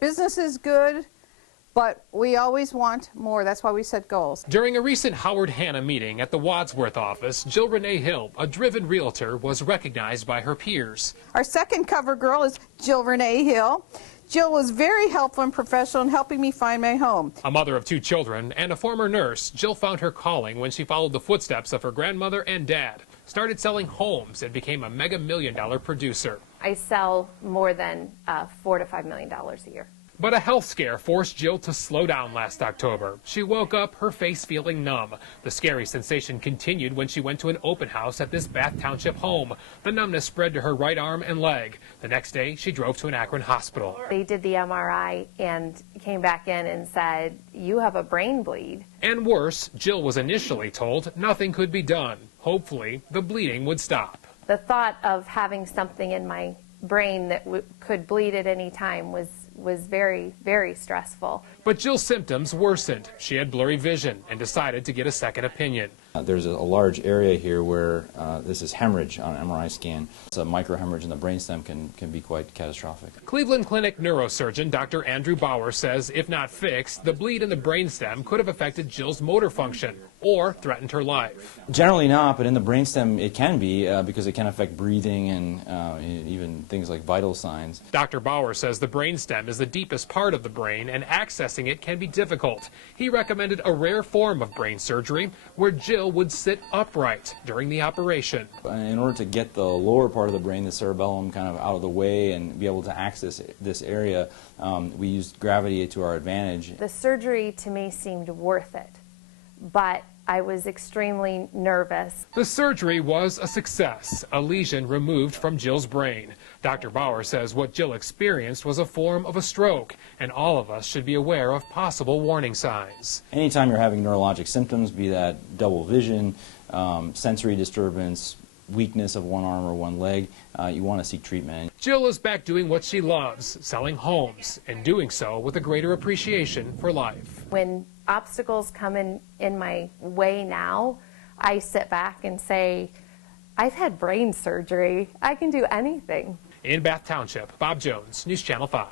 Business is good, but we always want more. That's why we set goals. During a recent Howard Hanna meeting at the Wadsworth office, Jill Renee Hill, a driven realtor, was recognized by her peers. Our second cover girl is Jill Renee Hill. Jill was very helpful and professional in helping me find my home. A mother of 2 children and a former nurse, Jill found her calling when she followed the footsteps of her grandmother and dad, started selling homes, and became a mega-million-dollar producer. I sell more than $4 to $5 million a year. But a health scare forced Jill to slow down last October. She woke up, her face feeling numb. The scary sensation continued when she went to an open house at this Bath Township home. The numbness spread to her right arm and leg. The next day, she drove to an Akron hospital. They did the MRI and came back in and said, "You have a brain bleed." And worse, Jill was initially told nothing could be done. Hopefully, the bleeding would stop. The thought of having something in my brain that could bleed at any time was very, very stressful. But Jill's symptoms worsened. She had blurry vision and decided to get a second opinion. There's a large area here where this is hemorrhage on an MRI scan. So a microhemorrhage in the brainstem can be quite catastrophic. Cleveland Clinic neurosurgeon Dr. Andrew Bauer says if not fixed, the bleed in the brainstem could have affected Jill's motor function or threatened her life. Generally not, but in the brainstem it can be because it can affect breathing and even things like vital signs. Dr. Bauer says the brainstem is the deepest part of the brain and accessing it can be difficult. He recommended a rare form of brain surgery where Jill would sit upright during the operation. In order to get the lower part of the brain, the cerebellum, kind of out of the way and be able to access this area, we used gravity to our advantage. The surgery to me seemed worth it, but I was extremely nervous. The surgery was a success, a lesion removed from Jill's brain. Dr. Bauer says what Jill experienced was a form of a stroke, and all of us should be aware of possible warning signs. Anytime you're having neurologic symptoms, be that double vision, sensory disturbance, weakness of one arm or one leg, you want to seek treatment. Jill is back doing what she loves, selling homes, and doing so with a greater appreciation for life. When obstacles come in my way now, I sit back and say, I've had brain surgery. I can do anything. In Bath Township, Bob Jones, News Channel 5.